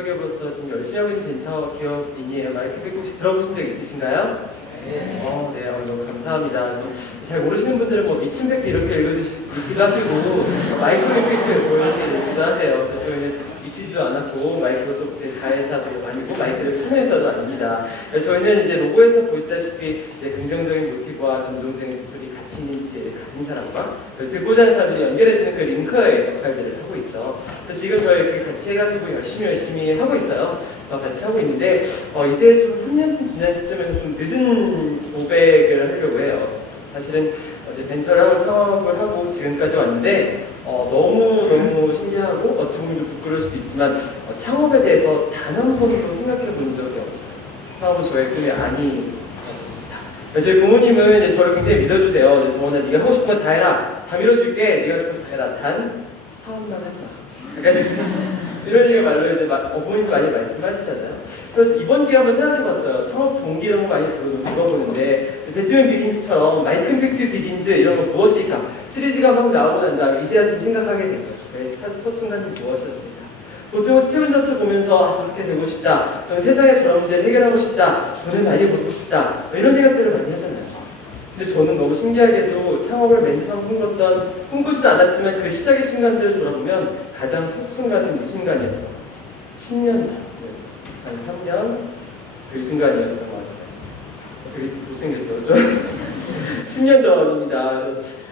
벤처기업으로서 지금 열심히 하고 있는 벤처기업인이에요. 마이크백 혹시 들어보신 적 있으신가요? 네. 너무 감사합니다. 잘 모르시는 분들은 뭐 미친백도 이렇게 읽기도 하시고 마이크로이펙트 보여드리기도 하세요. 그래서 저희는 미치지도 않았고 마이크로소프트 자회사도 아니고 마이크를 판매사도 아닙니다. 저희는 이제 로고에서 보시다시피 긍정적인 모티브와 감동적인 스토리 가치 있는 지혜를 가진 사람과 듣고자 하는 사람들이 연결해주는 그 링커의 역할들을 하고 있죠. 그래서 지금 저희 같이 해가지고 열심히 하고 있어요. 같이 하고 있는데 이제 좀 3년쯤 지난 시점에서 좀 늦은 고백을 하려고 해요. 사실은 어제 벤처를 하고 창업을 하고 지금까지 왔는데 너무 신기하고 어찌 보면 좀 부끄러울 수도 있지만 창업에 대해서 단 한 번도 생각해 본 적이 없어요. 창업은 저의 꿈이 아니었습니다. 저희 부모님은 이제 저를 굉장히 믿어주세요. 정원아 네가 하고 싶은 거 다 해라. 다 밀어줄게. 네가 하고 싶은 거 다 해라. 단 사업만 하지 마. 그러니까 이런 얘기를 말로 이제 어머님도 많이 말씀하시잖아요. 그래서 이번 기회에 한번 생각해봤어요. 창업 동기 이런 거 많이 물어보는데 배트맨 비긴즈처럼 마이클 임팩트 비긴즈 이런 거 무엇일까? 시리즈가 막 나오고 난 다음에 이제야 좀 생각하게 된 거예요. 첫 순간이 무엇이었습니까? 보통 스티븐 잡스 보면서 저렇게 되고 싶다. 세상에 저런 문제를 해결하고 싶다. 돈을 많이 벌고 싶다. 이런 생각들을 많이 하잖아요. 근데 저는 너무 신기하게도 창업을 맨 처음 꿈꾸지도 않았지만 그 시작의 순간들을 돌아보면 가장 첫 순간은 이 순간이었던 거예요. 10년 전, 한 3년 그 순간이었던 것 같아요. 되게 못생겼죠, 그죠? 10년 전입니다.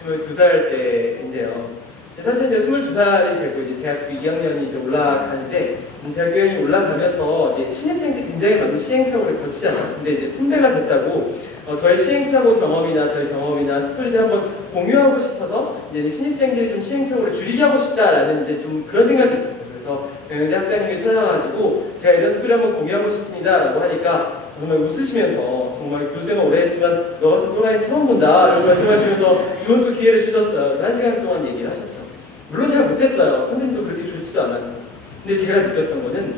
22살 때인데요. 사실 이제 22살이 되고 이제 대학교 2학년이 이제 올라가는데 대학교 2학년이 올라가면서 이제 신입생 때 굉장히 많은 시행착오를 거치잖아요. 근데 이제 선배가 됐다고 저의 시행착오 경험이나 저의 경험이나 스토리를 한번 공유하고 싶어서 이제 신입생들이 좀 시행착오를 줄이게 하고 싶다라는 이제 좀 그런 생각이 있었어요. 그래서 영양대 학장님이 찾아와가지고 제가 이런 스토리 한번 공유하고 싶습니다 라고 하니까 정말 웃으시면서 정말 교수생활 오래 했지만 너 같은 또라이 처음 본다 라고 말씀하시면서 좋은 또 기회를 주셨어요. 1시간 동안 얘기를 하셨죠. 물론 잘 못했어요. 컨텐츠도 그렇게 좋지도 않았는데. 근데 제가 느꼈던 거는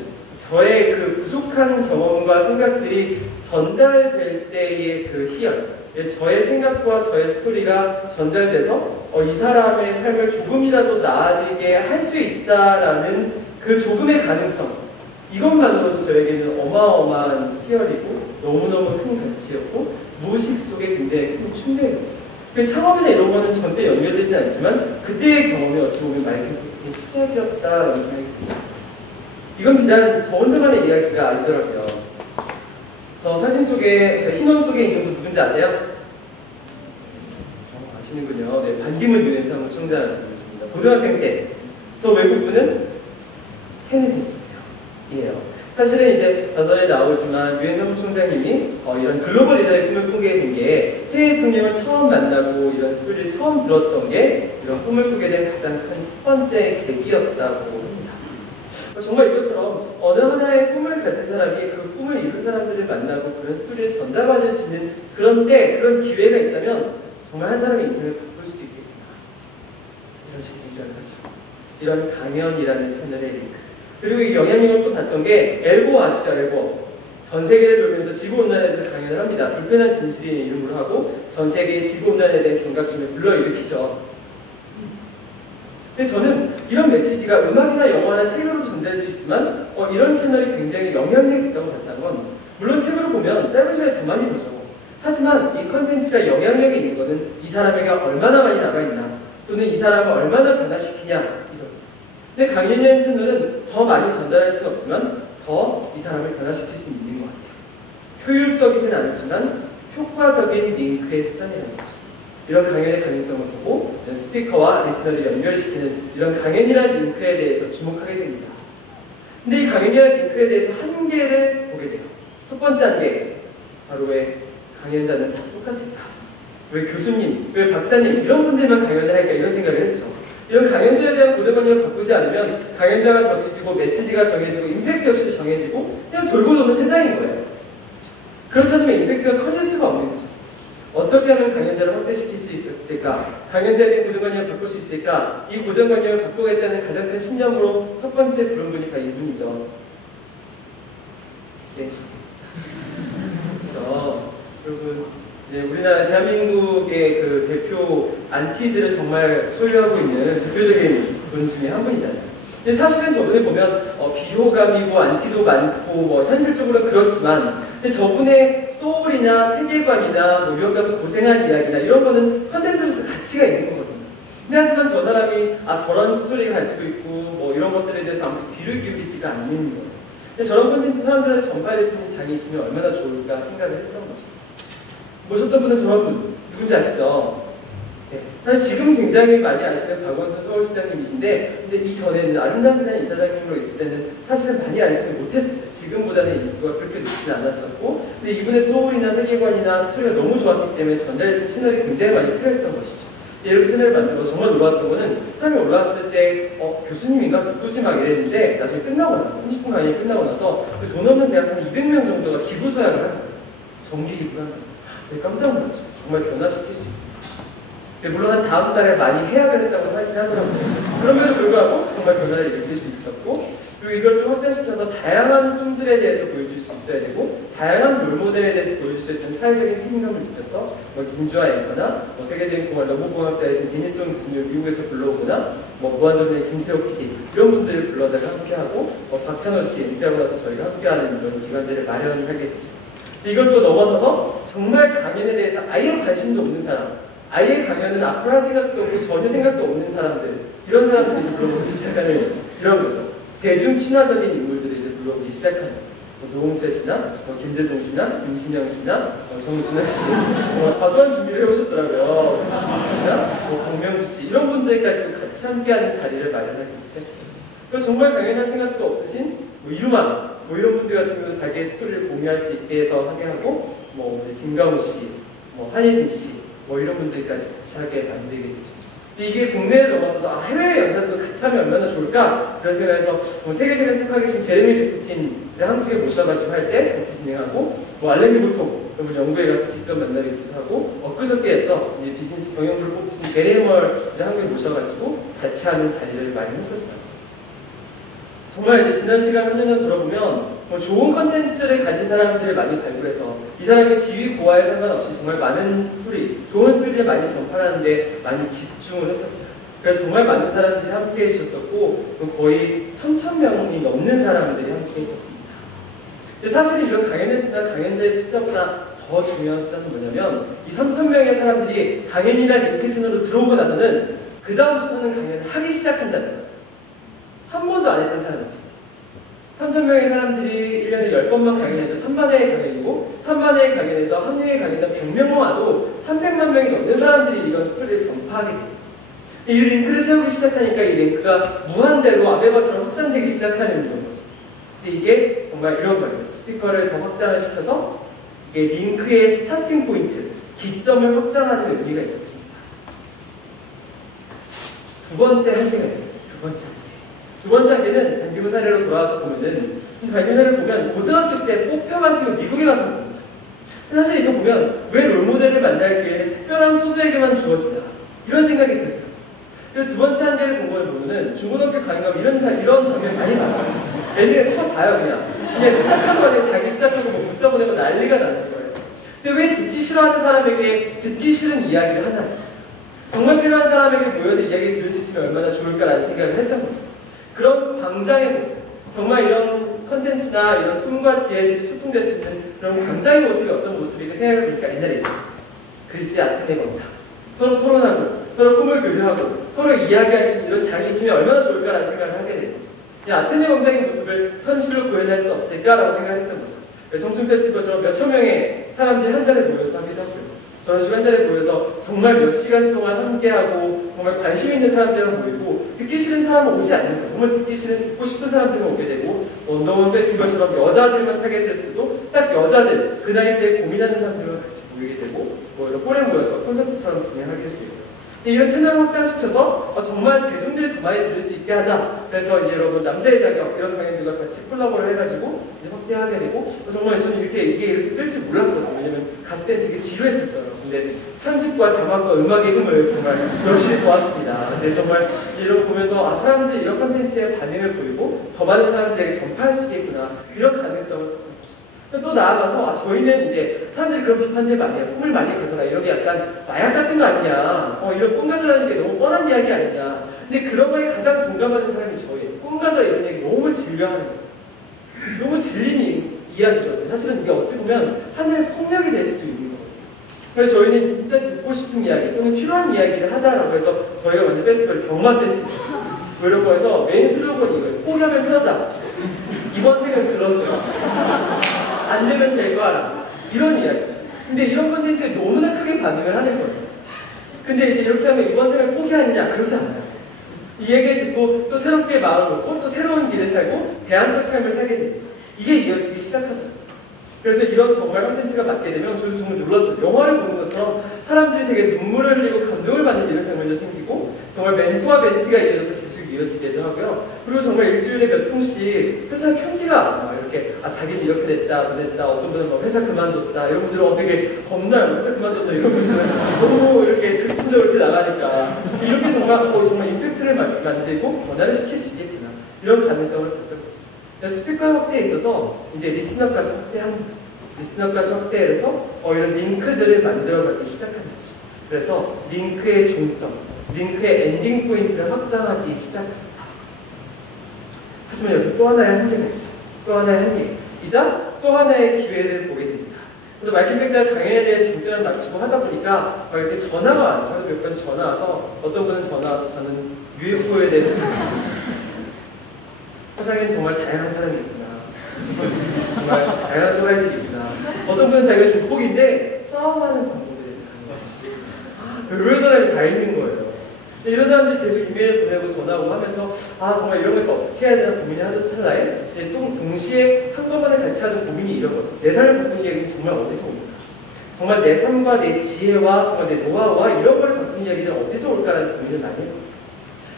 저의 그 부족한 경험과 생각들이 전달될 때의 그 희열, 저의 생각과 저의 스토리가 전달돼서 이 사람의 삶을 조금이라도 나아지게 할 수 있다라는 그 조금의 가능성, 이것만으로도 저에게는 어마어마한 희열이고 너무너무 큰 가치였고 무의식 속에 굉장히 큰 충격이었어요. 창업이나 이런 거는 절대 연결되지 않지만 그때의 경험이 어찌 보면 마이클 시작이었다라는 생각이 듭니다. 이건 비단 저 혼자만의 이야기가 아니더라고요. 저 사진 속에, 저 흰옷 속에 있는 분 누군지 아세요? 아시는군요. 네, 반기문 유엔 사무총장입니다. 고등학생 때. 저 외국분은 케네디예요. 사실은 이제 전전에 나오지만 유엔 사무총장님이 이런 글로벌 리더의 꿈을 꾸게 된 게 해외 대통령을 처음 만나고 이런 스토리를 처음 들었던 게 이런 꿈을 꾸게 된 가장 큰 첫 번째 계기였다고 합니다. 정말 이것처럼 어느 하나의 꿈을 가진 사람이 그 꿈을 이룬 사람들을 만나고 그런 스토리를 전달받을 수 있는 그런 때, 그런 기회가 있다면 정말 한 사람의 인생을 바꿀 수도 있겠구나. 이런 식으로 생각을 하죠. 이런 강연이라는 채널의 링크. 그리고 이 영향력을 또 봤던 게 엘보 아시죠? 엘보. 전 세계를 돌면서 지구온난화에 대해서 강연을 합니다. 불편한 진실의 이름으로 하고 전 세계의 지구온난화에 대한 경각심을 불러일으키죠. 근데 저는 이런 메시지가 음악이나 영화나 책으로 전달할 수 있지만 이런 채널이 굉장히 영향력이 있다고 봤다는 건 물론 책으로 보면 짧은 시간에 더 많이 보죠. 하지만 이 컨텐츠가 영향력이 있는 것은 이 사람에게 얼마나 많이 남아있나 또는 이 사람을 얼마나 변화시키냐 이거죠. 근데 강연이라는 채널은 더 많이 전달할 수는 없지만 더 이 사람을 변화시킬 수 있는 것 같아요. 효율적이진 않지만 효과적인 링크의 수단이라는 거죠. 이런 강연의 가능성을 보고 스피커와 리스너를 연결시키는 이런 강연이라는 링크에 대해서 주목하게 됩니다. 근데 이 강연이라는 링크에 대해서 한계를 보게 돼요. 첫 번째 한계, 바로 왜 강연자는 다 똑같을까? 왜 교수님, 왜 박사님 이런 분들만 강연을 할까 이런 생각을 했죠. 이런 강연자에 대한 고정관념을 바꾸지 않으면 강연자가 정해지고 메시지가 정해지고 임팩트 역시 정해지고 그냥 돌고 도는 세상인 거예요. 그렇지 않으면 임팩트가 커질 수가 없는 거죠. 어떻게 하면 강연자를 확대시킬 수 있을까? 강연자에 대한 고정관념을 바꿀 수 있을까? 이 고정관념을 바꾸겠다는 가장 큰 신념으로 첫 번째 부른 분이 바로 이분이죠. 네. 그래서 여러분 우리나라 대한민국의 그 대표 안티들을 정말 소유하고 있는 대표적인 분 중에 한 분이잖아요. 근데 사실은 저분을 보면 비호감이고 안티도 많고 뭐 현실적으로는 그렇지만 근데 저분의 소울이나 세계관이나 뭐 유학 가서 고생한 이야기나 이런 거는 컨텐츠로서 가치가 있는 거거든요. 근데 하지만 저 사람이 저런 스토리를 가지고 있고 뭐 이런 것들에 대해서 아무튼 귀를 기울이지가 않는 거예요. 근데 저런 콘텐츠 사람들한테 전파할 수 있는 장이 있으면 얼마나 좋을까 생각을 했던 거죠. 보셨던 분은 저런 분 누군지 아시죠? 네. 사실 지금 굉장히 많이 아시는 박원순 서울시장님이신데 근데 이전에는 아름다운 세상 이사장님으로 있을 때는 사실은 많이 알지는 못했어요. 지금보다는 인수가 그렇게 높진 않았었고 근데 이분의 소울이나 세계관이나 스토리가 너무 좋았기 때문에 전달해주는 채널이 굉장히 많이 필요했던 것이죠. 이렇게 채널을 만들고 정말 놀라웠던 거는 사람이 올라왔을 때 교수님인가 누구지 막 이랬는데 나중에 끝나고 나서 30분 강의 끝나고 나서 그 돈 없는 대학생 200명 정도가 기부 서약을 한 거예요. 정기 기부를 한 거예요. 깜짝 놀랐죠. 정말 변화시킬 수 있고. 물론 한 다음 달에 많이 해약을 했다고 하긴 하더라고요. 그럼에도 불구하고 정말 변화를 일으킬 수 있었고 그리고 이걸 좀 확대시켜서 다양한 분들에 대해서 보여줄 수 있어야 되고 다양한 롤모델에 대해서 보여줄 수 있는 사회적인 책임감을 느껴서 김주아 앵커나 세계적인 로봇공학자이신 데니슨 군을 미국에서 불러오거나 무한도전의 김태호 PD 이런 분들을 불러다가 함께하고 박찬호 씨 은퇴하고 나서 저희가 함께하는 이런 기관들을 마련하게 됐죠. 이걸 또 넘어서서 정말 강연에 대해서 아예 관심도 없는 사람 아예 강연은 앞으로 할 생각도 없고 전혀 생각도 없는 사람들 이런 사람들이 불러오기 시작하는 이런 거죠. 대중 친화적인 인물들이 이제 불러오기 시작하는 노홍철 씨나 김재동 씨나 윤신영 씨나 정준하 씨 과도한 준비를 해오셨더라고요. 박명수 씨 이런 분들까지 같이 함께하는 자리를 마련하기 시작해요. 그리고 정말 강연할 생각도 없으신 이루만 이런 분들 같은 경우는 자기의 스토리를 공유할 수 있게 해서 하게 하고 김강호 씨, 한예진 씨 이런 분들까지 같이 하게 만들게 되죠. 이게 국내를 넘어서도 해외 연사도 같이 하면 얼마나 좋을까 그런 생각에서 세계적인 생각에 계신 제레미 비프틴을 한국에 모셔가지고 할 때 같이 진행하고 알레미 보통 영국에 가서 직접 만나기도 하고 엊그저께 했죠. 비즈니스 경영부를 뽑으신 게리 해머를 한국에 모셔가지고 같이 하는 자리를 많이 했었어요. 정말 이제 지난 시간 한 년 돌아보면 좋은 컨텐츠를 가진 사람들을 많이 발굴해서 이 사람의 지위 고하에 상관없이 정말 많은 스토리, 좋은 스토리를 많이 전파하는데 많이 집중을 했었어요. 그래서 정말 많은 사람들이 함께 해주셨었고 거의 3,000명이 넘는 사람들이 함께 했었습니다. 근데 사실 이런 강연의 숫자, 강연자의 숫자보다 더 중요한 숫자는 뭐냐면 이 3,000명의 사람들이 강연이나 링크 채널로 들어오고 나서는 그 다음부터는 강연을 하기 시작한다는 거예요. 한 번도 안 했던 사람이죠. 3,000명의 사람들이 1년에 10번만 강연해도 3만회의 강연이고 3만회의 강연에서 한 회의 강연에서 100명 와도 300만 명이 넘는 사람들이 이런 스토리를 전파하게 돼요. 이 링크를 세우기 시작하니까 이 링크가 무한대로 아메바처럼 확산되기 시작하는 이런 거죠. 근데 이게 정말 이런 거였어요. 스피커를 더 확장을 시켜서 이게 링크의 스타팅 포인트, 기점을 확장하는 의미가 있었습니다. 두 번째 한계가 있었어요. 두 번째 한계는 단기부 사례로 돌아와서 보면은 단기부 사례를 보면 고등학교 때 뽑혀가지고 미국에 가서 봅니다. 사실 이거 보면 왜 롤모델을 만날 기회는 특별한 소수에게만 주어지나 이런 생각이 들어요. 그리고 두 번째 한계를 본 걸 보면은 중고등학교 가는 가면 이런 장면 많이 나와요. 애들이 자요 그냥 시작하자마자 자기 시작하고 문자 보내고 난리가 나는 거예요. 근데 왜 듣기 싫어하는 사람에게 듣기 싫은 이야기를 하나 했었어요. 정말 필요한 사람에게 모여서 이야기를 들을 수 있으면 얼마나 좋을까라는 생각을 했던 거죠. 그런 광장의 모습, 정말 이런 컨텐츠나 이런 품과 지혜들이 소통될 수 있는 그런 광장의 모습이 어떤 모습인가 생각해보니까 옛날에 있어요. 그리스의 아테네 광장. 서로 토론하고, 서로 꿈을 교류하고, 서로 이야기할 수 있는 이런 장이 있으면 얼마나 좋을까라는 생각을 하게 되는 거죠. 이 아테네 광장의 모습을 현실로 구현할 수 없을까라고 생각했던 거죠. 청춘 페스티벌처럼 몇천 명의 사람들이 한 자리에 모여서 하기도 하고요. 저런 식으로 한 자리에 모여서 정말 몇 시간 동안 함께하고 정말 관심 있는 사람들이랑 모이고 듣기 싫은 사람은 오지 않는 거예요. 정말 듣기 싫은, 듣고 싶은 사람들만 오게 되고 원더원 페스티벌처럼 여자들만 타겟을 해도 딱 여자들, 그 나이 때 고민하는 사람들과 같이 모이게 되고 이런 꼴에 모여서 콘서트처럼 진행하게 될 수 있고요. 이런 채널을 확장시켜서 정말 대중들이 더 많이 들을 수 있게 하자. 그래서 이제 여러분 남자의 자격 이런 강연들과 같이 콜라보를 해가지고 이제 확대하게 되고 정말 저는 이게 이렇게 뜰 줄 몰랐거든요. 왜냐면 갔을 때 되게 지루했었어요. 근데 편집과 자막과 음악의 힘을 정말 열심히 보았습니다. 근데 정말 이런 거 보면서 사람들이 이런 컨텐츠에 반응을 보이고 더 많은 사람들에게 전파할 수 있겠구나 이런 가능성을 또 나아가서 저희는 이제 사람들이 그런 비판들 많이 해요. 꿈을 많이 꿔서나 이런 게 약간 마약 같은 거 아니냐. 이런 꿈 가져라는 게 너무 뻔한 이야기 아니냐. 근데 그런 거에 가장 공감하는 사람이 저예요. 꿈 가져 이런 얘기 너무 진료하는 거예요. 너무 질린 이야기죠. 사실은 이게 어찌 보면 하나의 폭력이 될 수도 있는 거예요. 그래서 저희는 진짜 듣고 싶은 이야기 또는 필요한 이야기를 하자라고 해서 저희가 만든 페스티벌 병만 페스티벌 이러고 해서 메인 슬로건이 이거예요. 포기하면 편하다. 이번 생을 들었어요. 안 되면 될 거 알아. 이런 이야기. 근데 이런 콘텐츠에 너무나 크게 반응을 하는 거예요. 근데 이제 이렇게 하면 이번 생을 포기하느냐? 그러지 않아요. 이 얘기 듣고 또 새롭게 마음을 먹고 또 새로운 길을 살고 대안적 삶을 살게 됩니다. 이게 이어지기 시작합니다. 그래서 이런 정말 콘텐츠가 맞게 되면 저도 정말 놀랐어요. 영화를 보는 것처럼 사람들이 되게 눈물을 흘리고 감동을 받는 이런 장면이 생기고 정말 멘토와 멘티가 이어져서 계속 이어지기도 하고요. 그리고 정말 일주일에 몇 통씩 회사 편지가 와요. 이렇게 자기는 이렇게 됐다, 그랬다, 어떤 분은 뭐 회사 그만뒀다, 이런 분들은 되게 겁나요. 회사 그만뒀다, 이런 분들은 너무 이렇게 극심적으로 이렇게 나가니까 이렇게 정말 임팩트를 만들고 변화를 시킬 수 있겠구나. 이런 가능성을 갖다 보시죠. 스피커 확대에 있어서 이제 리스너까지 확대합니다. 리스너까지 확대해서 이런 링크들을 만들어가기 시작하는 거죠. 그래서 링크의 종점, 링크의 엔딩 포인트를 확장하기 시작합니다. 하지만 여기 또 하나의 한계가 있어요. 또 하나의 한계이자 또 하나의 기회를 보게 됩니다. 그래서 마이클 팩터가 강연에 대해 중점을 맞추고 하다 보니까 이렇게 전화가 와요. 저도 몇 가지 전화 와서 어떤 분은 전화 와서 저는 UFO에 대해서 세상엔 정말 다양한 사람이 있구나. 정말 다양한 또라이들이 있구나. 어떤 분은 자기가 조폭인데 싸움하는 방법에 대해서 가는 거죠. 별별 사람이 다 있는 거예요. 이런 사람들이 계속 이메일 보내고 전화하고 하면서 정말 이런 거에서 어떻게 해야 되나 고민을 하던 찰나에 또 동시에 한꺼번에 같이 하던 고민이 이런 거죠. 내 삶을 바꾸는 이야기는 정말 어디서 올까? 정말 내 삶과 내 지혜와 정말 내 노하우와 이런 걸 바꾸는 이야기는 어디서 올까라는 고민을 많이 해요.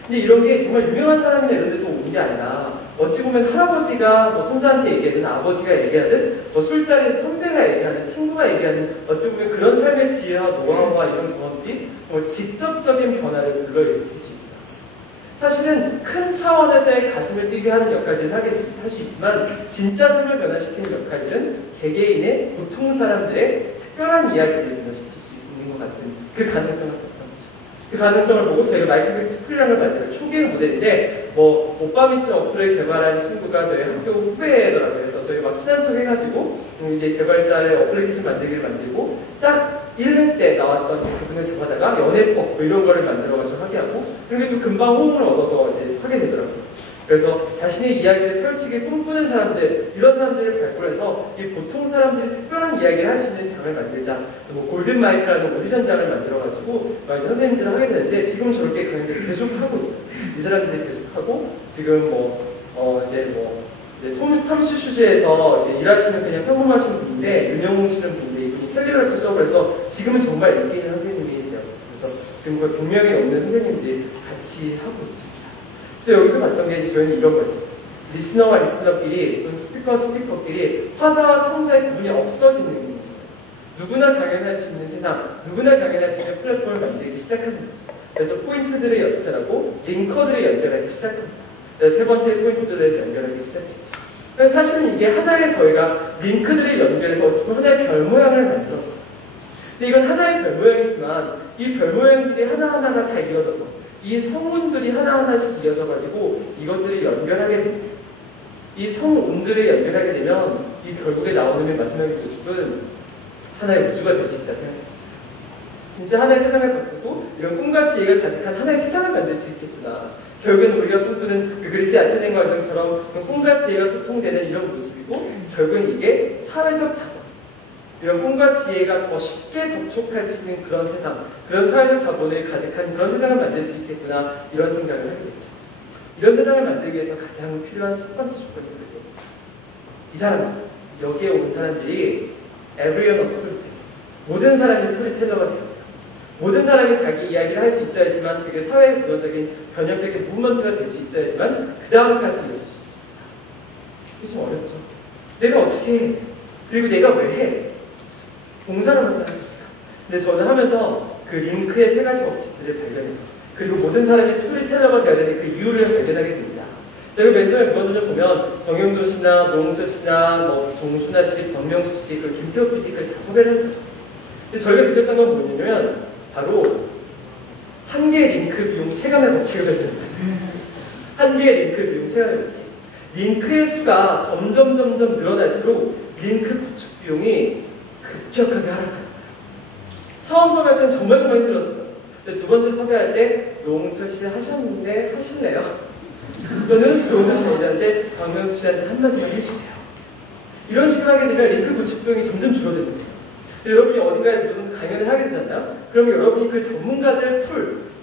근데 이런 게 정말 유명한 사람이나 이런 데서 오는 게 아니라 어찌 보면 할아버지가 뭐 손자한테 얘기하든 아버지가 얘기하든 뭐 술자리에서 선배가 얘기하든 친구가 얘기하든 어찌 보면 그런 삶의 지혜와 노하우와 이런 경험들이 직접적인 변화를 불러일으킬 수 있다. 사실은 큰 차원에서의 가슴을 뛰게 하는 역할들을 할 수 있지만 진짜 삶을 변화시키는 역할들은 개개인의 보통 사람들의 특별한 이야기를 변화시킬 수 있는 것 같은 그 가능성을 그 가능성을 보고 저희가 마이클 팩스 프리랑을 만들어요. 초기의 모델인데 오빠미츠 어플을 개발한 친구가 저희 학교 후배더라고요. 그래서 저희 막 친한 척 해가지고 이제 개발자의 어플리케이션 만들기를 만들고 짝 1회 때 나왔던 그분을 잡아다가 연애법 이런 거를 만들어가지고 하게 하고 그리고 또 금방 호응을 얻어서 이제 하게 되더라고요. 그래서 자신의 이야기를 펼치기 꿈꾸는 사람들, 이런 사람들을 발굴해서 이 보통 사람들이 특별한 이야기를 할 수 있는 장을 만들자. 골든 마이크라는 오디션장을 만들어가지고 선생님들을 하게 되는데 지금 저렇게 강의를 계속 하고 있어요. 이 사람들이 계속 하고 지금 이제 톰 슈슈즈에서 이제 일하시는 그냥 평범하신 분인데 윤영웅 씨는 분인데 이분이 텔레그래프 수업을 해서 지금은 정말 인기 있는 선생님이 되었어요. 그래서 지금 거의 100명이 넘는 선생님들이 같이 하고 있습니다. 그래서 여기서 봤던 게 저희는 이런 거였어요. 리스너와 리스너끼리 또는 스피커끼리 화자와 청자의 구분이 없어지는 거예요. 누구나 강연할 수 있는 세상, 누구나 강연할 수 있는 플랫폼을 만들기 시작합니다. 그래서 포인트들을 연결하고 링커들을 연결하기 시작합니다. 그래서 세 번째 포인트들에서 연결하기 시작했죠. 그래서 사실은 이게 하나의 저희가 링크들을 연결해서 어떻게 하나의 별 모양을 만들었어요. 근데 이건 하나의 별 모양이지만 이 별 모양들이 하나하나가 다 이어져서 이 성운들이 하나하나씩 이어져가지고 이것들이 연결하게 됩니다. 이 성운들을 연결하게 되면 이 결국에 나오는 마지막의 모습은 하나의 우주가 될 수 있다 생각했었어요. 진짜 하나의 세상을 바꾸고 이런 꿈과 지혜가 가득한 하나의 세상을 만들 수 있겠구나. 결국에는 우리가 꿈꾸는 그 그리스의 아테네 과정처럼 꿈과 지혜가 소통되는 이런 모습이고 결국엔 이게 사회적 자본 이런 꿈과 지혜가 더 쉽게 접촉할 수 있는 그런 세상, 그런 사회적 자본을 가득한 그런 세상을 만들 수 있겠구나 이런 생각을 하게 됐죠. 이런 세상을 만들기 위해서 가장 필요한 첫 번째 조건이 뭐예요? 이 사람, 여기에 온 사람들이 everyone a storyteller. 모든 사람이 스토리텔러가 됩니다. 모든 사람이 자기 이야기를 할 수 있어야지만 그게 사회의 구조적인 변혁적인 무브먼트가 될 수 있어야지만 그 다음까지 이어질 수 있습니다. 이게 좀 어렵죠. 내가 어떻게 해? 그리고 내가 왜 해? 봉사를 하는 사람입니다. 근데 저는 하면서 그 링크의 세 가지 법칙들을 발견해요. 그리고 모든 사람이 스토리텔러가 되어야 되는 그 이유를 발견하게 됩니다. 그리고 맨 처음에 그거를 보면 정영도 씨나 노홍철 씨나 뭐 정순아 씨, 박명수 씨, 그 김태호 PD까지 다 소개를 했어요. 근데 저희가 느꼈던 건 뭐냐면 바로 한 개의 링크 비용 체감의 법칙을 했습니다. 한 개의 링크 비용 체감의 법칙. 링크의 수가 점점 늘어날수록 링크 구축 비용이 급격하게 하락합니다. 처음 섭외할 때는 정말 힘들었어요. 근데 두 번째 섭외할 때 노홍철 씨 하셨는데 하실래요? 또는 노홍철 씨 얘기하는데 박명수 씨한테 한마디만 해주세요. 이런 식으로 하게 되면 링크 구축 비용이 점점 줄어듭니다. 여러분이 어딘가에 무슨 강연을 하게 되잖아요. 그러면 여러분이 그 전문가들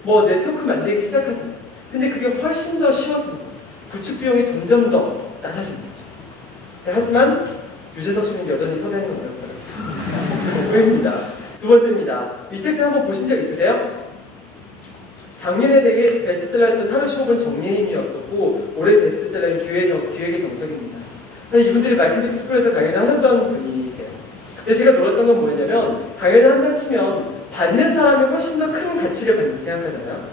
뭐 네트워크 만들기 시작합니다. 근데 그게 훨씬 더 쉬워집니다. 구축 비용이 점점 더 낮아집니다. 하지만 유재석 씨는 여전히 섭외하는 건 어렵더라고요. 보입니다. 두 번째입니다. 이 책들 한번 보신 적 있으세요? 작년에 되게 베스트셀러였던 하루 15분 정리님이었었고 올해 베스트셀러인 기획의 정석입니다. 이분들이 마이크로빅 스쿨에서 강연을 하셨던 분이세요. 근데 제가 놀랐던 건 뭐냐면 강연을 한다 치면 받는 사람이 훨씬 더 큰 가치를 받는 생각하잖아요.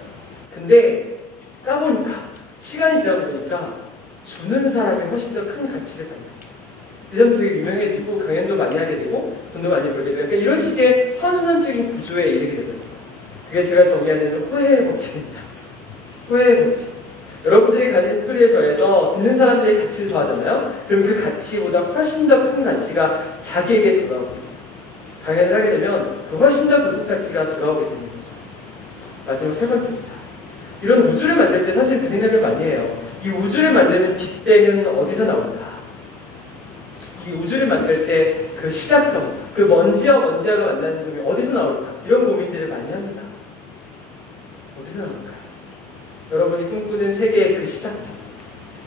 근데 까보니까 시간이 지나다 보니까 주는 사람이 훨씬 더 큰 가치를 받는. 이 점도 되게 유명해지고 강연도 많이 하게 되고 돈도 많이 벌게 되고 그러니까 이런 식의 선순환적인 구조에 이르게 되거든요. 그게 제가 정의하는 후회의 법칙입니다. 후회의 법칙. 여러분들이 가진 스토리에 더해서 듣는 사람들의 가치를 더하잖아요. 그럼 그 가치보다 훨씬 더 큰 가치가 자기에게 돌아오고 강연을 하게 되면 그 훨씬 더 높은 가치가 돌아오게 되는 거죠. 마지막 세 번째입니다. 이런 우주를 만들 때 사실 그 생각을 많이 해요. 이 우주를 만드는 빅뱅은 어디서 나온다? 이 우주를 만들 때 그 시작점, 그 먼지와 먼지가 만나는 점이 어디서 나올까? 이런 고민들을 많이 합니다. 어디서 나올까요? 여러분이 꿈꾸는 세계의 그 시작점,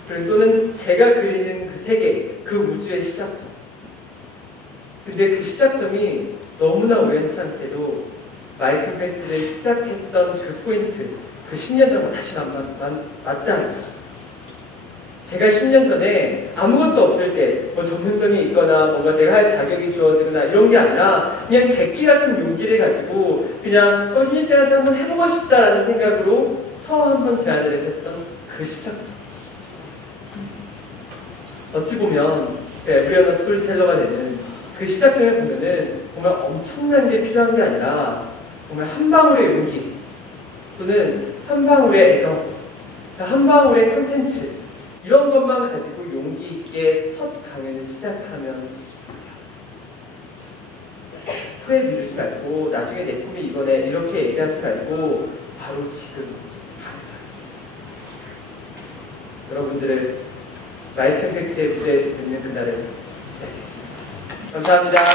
그리고 또는 제가 그리는 그 세계, 그 우주의 시작점. 근데 그 시작점이 너무나 우연치 않게도 마이크 팩트를 시작했던 그 포인트, 그 10년 전과 다시 맞닿아요. 제가 10년 전에 아무것도 없을 때 뭐 전문성이 있거나 뭔가 제가 할 자격이 주어지거나 이런 게 아니라 그냥 객기 같은 용기를 가지고 그냥 신입생한테 한번 해보고 싶다라는 생각으로 처음 한번 제안을 했었던 그 시작점. 어찌 보면 에브리언 스토리텔러가 되는 그 시작점을 보면은 정말 엄청난 게 필요한 게 아니라 정말 한 방울의 용기 또는 한 방울의 애정, 한 방울의 콘텐츠 이런 것만 가지고 용기 있게 첫 강연을 시작하면 후회 미루지 말고 나중에 내 꿈이 이거네 이렇게 얘기하지 말고 바로 지금 당장 여러분들을 마이크 팩트의 무대에서 듣는 그날을 기다리겠습니다. 감사합니다.